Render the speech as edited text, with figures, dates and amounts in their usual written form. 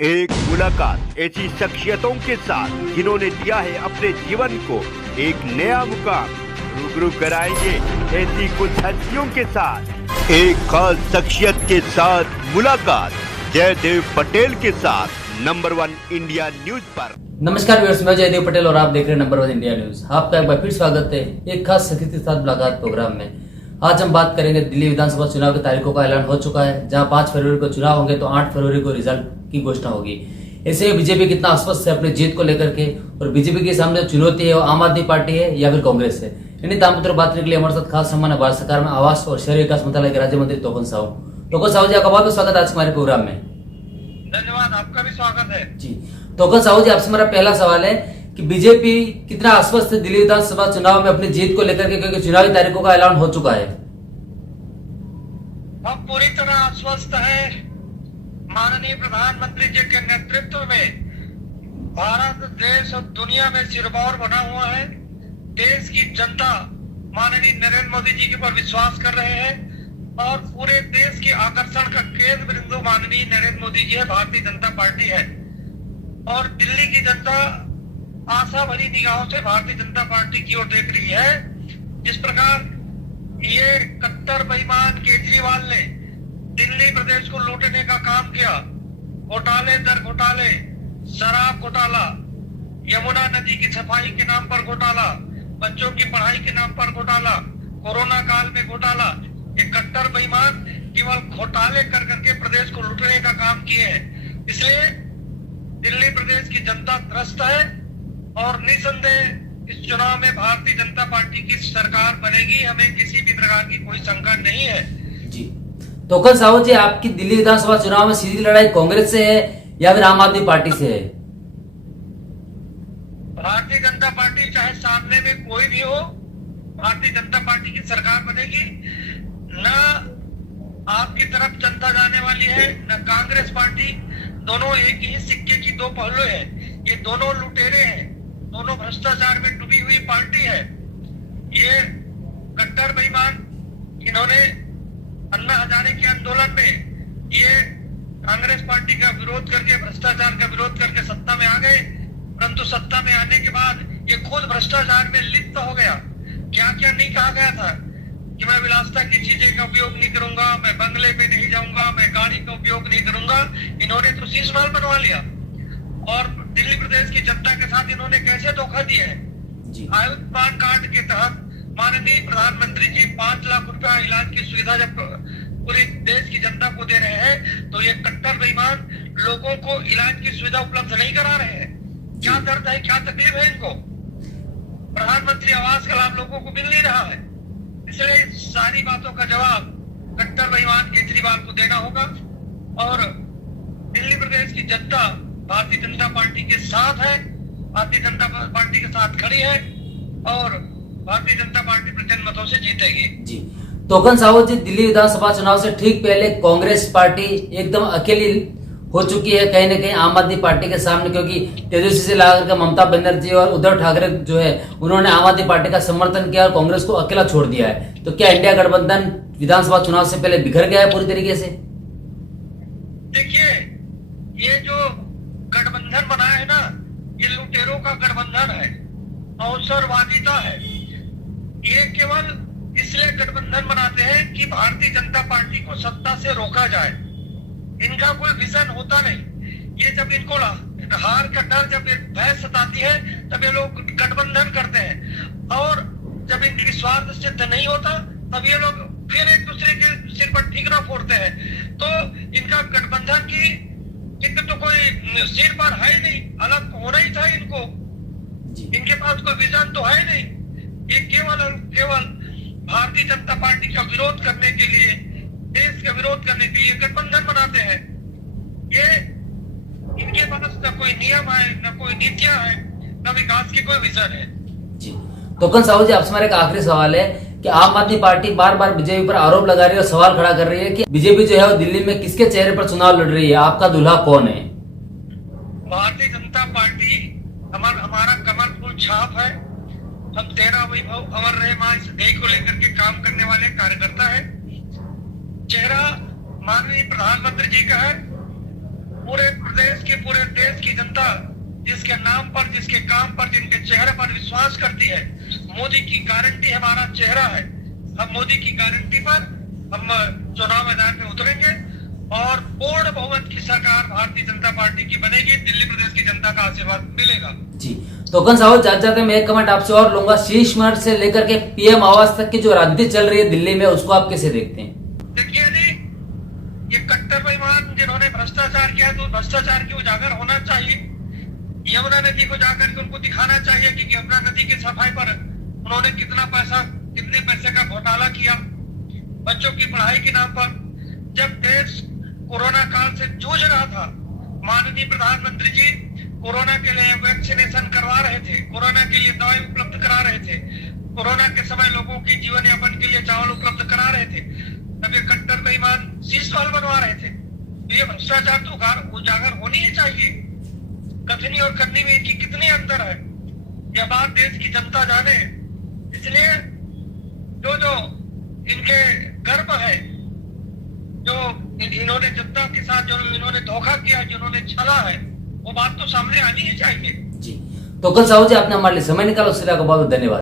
एक मुलाकात ऐसी शख्सियतों के साथ जिन्होंने दिया है अपने जीवन को एक नया मुकाम। रूबरू कराएंगे ऐसी कुछ हस्तियों के साथ एक खास शख्सियत के साथ मुलाकात जयदेव पटेल के साथ नंबर 1 इंडिया न्यूज पर। नमस्कार व्यूअर्स, मैं जयदेव पटेल और आप देख रहे हैं नंबर 1 इंडिया न्यूज। आपका एक बार फिर स्वागत है एक खास शख्सियत के साथ मुलाकात प्रोग्राम में। आज हम बात करेंगे दिल्ली विधानसभा चुनाव की तारीखों का ऐलान हो चुका है, जहां 5 फरवरी को चुनाव होंगे तो 8 फरवरी को रिजल्ट की घोषणा होगी। ऐसे बीजेपी कितना आश्वस्त है अपनी जीत को लेकर के, और बीजेपी के सामने चुनौती है वो आम आदमी पार्टी है या फिर कांग्रेस है। इन्हीं तमाम पर बात करने के लिए हमारे साथ खास सम्मान है भारत सरकार में आवास और शहरी विकास मंत्रालय के राज्य मंत्री तोकन साहू। तोकन साहू जी, आपका बहुत बहुत स्वागत है आज हमारे प्रोग्राम में। धन्यवाद, आपका भी स्वागत है जी। तोकन साहू जी, आपसे मेरा पहला सवाल है कि बीजेपी कितना आश्वस्त है दिल्ली विधानसभा चुनाव में अपनी जीत को लेकर के, क्योंकि चुनावी तारीखों का ऐलान हो चुका है। हम पूरी तरह आश्वस्त हैं। माननीय प्रधानमंत्री जी के नेतृत्व में भारत देश और दुनिया में सिरमौर बना हुआ है। देश की जनता माननीय नरेंद्र मोदी जी के ऊपर विश्वास कर रहे हैं और पूरे देश के आकर्षण का केंद्र बिंदु माननीय नरेंद्र मोदी जी है, भारतीय जनता पार्टी है। और दिल्ली की जनता आशा भरी निगाहों से भारतीय जनता पार्टी की ओर देख रही है। जिस प्रकार ये कट्टर बेईमान केजरीवाल ने दिल्ली प्रदेश को लूटने का काम किया, घोटाले दर घोटाले, शराब घोटाला, यमुना नदी की सफाई के नाम पर घोटाला, बच्चों की पढ़ाई के नाम पर घोटाला, कोरोना काल में घोटाला, ये कट्टर बेईमान केवल घोटाले कर करके प्रदेश को लूटने का काम किए हैं। इसलिए दिल्ली प्रदेश की जनता त्रस्त है और निसंदेह इस चुनाव में भारतीय जनता पार्टी की सरकार बनेगी। हमें किसी भी प्रकार की कोई शंका नहीं है। जी। तोकन साहू जी, आपकी दिल्ली विधानसभा चुनाव में सीधी लड़ाई कांग्रेस से है या फिर आम आदमी पार्टी से है? भारतीय जनता पार्टी चाहे सामने में कोई भी हो, भारतीय जनता पार्टी की सरकार बनेगी। न आपकी तरफ जनता जाने वाली है न कांग्रेस पार्टी। दोनों एक ही सिक्के की दो पहलू है। ये दोनों लुटेरे हैं, दोनों भ्रष्टाचार में डूबी हुई पार्टी है। ये कट्टर बेईमान इन्होंने अन्ना हजारे के आंदोलन में ये कांग्रेस पार्टी का विरोध करके, भ्रष्टाचार का विरोध करके सत्ता में आ गए, परंतु सत्ता में आने के बाद ये खुद भ्रष्टाचार में लिप्त हो गया। क्या क्या नहीं कहा गया था कि मैं विलासिता की चीजें का उपयोग नहीं करूंगा, मैं बंगले में नहीं जाऊंगा, मैं गाड़ी का उपयोग नहीं करूंगा। इन्होंने तो शीश महल बनवा लिया। और दिल्ली प्रदेश की जनता के साथ इन्होंने कैसे धोखा दिया है। आयुष्मान कार्ड के तहत माननीय प्रधानमंत्री जी 5 लाख रुपया इलाज की सुविधा जब पूरे देश की जनता को दे रहे हैं, तो ये कट्टर बेईमान लोगों को इलाज की सुविधा उपलब्ध नहीं करा रहे हैं। क्या दर्द है, क्या तकलीफ है इनको। प्रधानमंत्री आवास का लाभ लोगों को मिल नहीं रहा है। इसलिए सारी बातों का जवाब कट्टर बेईमान केजरीवाल को देना होगा। और दिल्ली प्रदेश की जनता भारतीय जनता पार्टी के साथ है, भारतीय जनता पार्टी के साथ खड़ी है और भारतीय जनता पार्टी प्रचंड मतों से जीतेगी। जी। तोकन साहू जी, दिल्ली विधानसभा चुनाव से ठीक पहले कांग्रेस पार्टी एकदम अकेली हो चुकी है कहीं न कहीं आम आदमी पार्टी के सामने, क्योंकि तेजस्वी से लेकर के ममता बनर्जी और उद्धव ठाकरे जो है उन्होंने आम आदमी पार्टी का समर्थन किया और कांग्रेस को अकेला छोड़ दिया है। तो क्या इंडिया गठबंधन विधानसभा चुनाव से पहले बिखर गया है पूरी तरीके से? देखिए, ये जो गठबंधन बना है ना, ये लुटेरों का गठबंधन है, अवसरवादिता है। ये केवल इसलिए गठबंधन बनाते हैं कि भारतीय जनता पार्टी को सत्ता से रोका जाए। इनका कोई विजन होता नहीं। ये जब इनको हार का डर, जब भय सताती है, तब ये लोग गठबंधन करते हैं। और जब इनकी स्वार्थ सिद्ध नहीं होता, तब ये लोग फिर एक दूसरे के सिर पर ठीकरा फोड़ते हैं। तो इनका गठबंधन की तो कोई सिर पर है ही नहीं, अलग होना ही था इनको। इनके पास कोई विजन तो है नहीं। ये केवल और केवल भारतीय जनता पार्टी का विरोध करने के लिए, देश का विरोध करने के लिए गठबंधन बनाते हैं। ये इनके पास न कोई नियम है, न कोई नीतियां है, न विकास की कोई विजन है। जी। तोकन साहू जी, आपसे हमारा एक आखिरी सवाल है कि आम आदमी पार्टी बार बार बीजेपी पर आरोप लगा रही है और सवाल खड़ा कर रही है कि बीजेपी जो है वो दिल्ली में किसके चेहरे पर चुनाव लड़ रही है, आपका दूल्हा कौन है? भारतीय जनता पार्टी हमारा कमल फूल छाप है। हम तेरा वैभव अमर रहे मां इस ध्येय को लेकर के काम करने वाले कार्यकर्ता है। चेहरा माननीय प्रधानमंत्री जी का है पूरे प्रदेश की, पूरे देश की जनता जिसके नाम पर, जिसके काम पर, जिनके चेहरे पर विश्वास करती है, मोदी की गारंटी हमारा चेहरा है। हम मोदी की गारंटी पर हम चुनाव मैदान में उतरेंगे और पूर्ण बहुमत की सरकार भारतीय जनता पार्टी की बनेगी। दिल्ली प्रदेश की जनता का आशीर्वाद मिलेगा। जी तो कौन साहब जाते मैं एक कमेंट आपसे और लूंगा, शीश महल से लेकर के पीएम आवास तक की जो राजनीति चल रही है दिल्ली में, उसको आप कैसे देखते हैं? देखिए जी, ये कट्टर बेईमान जिन्होंने भ्रष्टाचार किया, तो भ्रष्टाचार की उजागर होना चाहिए। यमुना नदी को जाकर के उनको दिखाना चाहिए कि यमुना नदी की सफाई पर उन्होंने कितना पैसा, कितने पैसे का घोटाला किया बच्चों की पढ़ाई के नाम पर। जब देश कोरोना काल से जूझ रहा था, माननीय प्रधानमंत्री जी कोरोना के लिए वैक्सीनेशन करवा रहे थे, कोरोना के लिए दवाई उपलब्ध करा रहे थे, कोरोना के समय लोगों की जीवन यापन के लिए चावल उपलब्ध करा रहे थे, तब ये कट्टर बेईमान शीश महल बनवा रहे थे। तो ये भ्रष्टाचार तो उजागर होनी ही चाहिए। कथनी और करनी में इनकी कितनी अंतर है, यह बात देश की जनता जाने। इसलिए जो इनके गर्व है, जो इन्होंने जनता के साथ जो इन्होंने धोखा किया, जिन्होंने छला है, वो बात तो सामने आनी ही चाहिए। जी तो कल साहू जी आपने हमारे लिए समय निकाला, उसके लिए आपका बहुत धन्यवाद।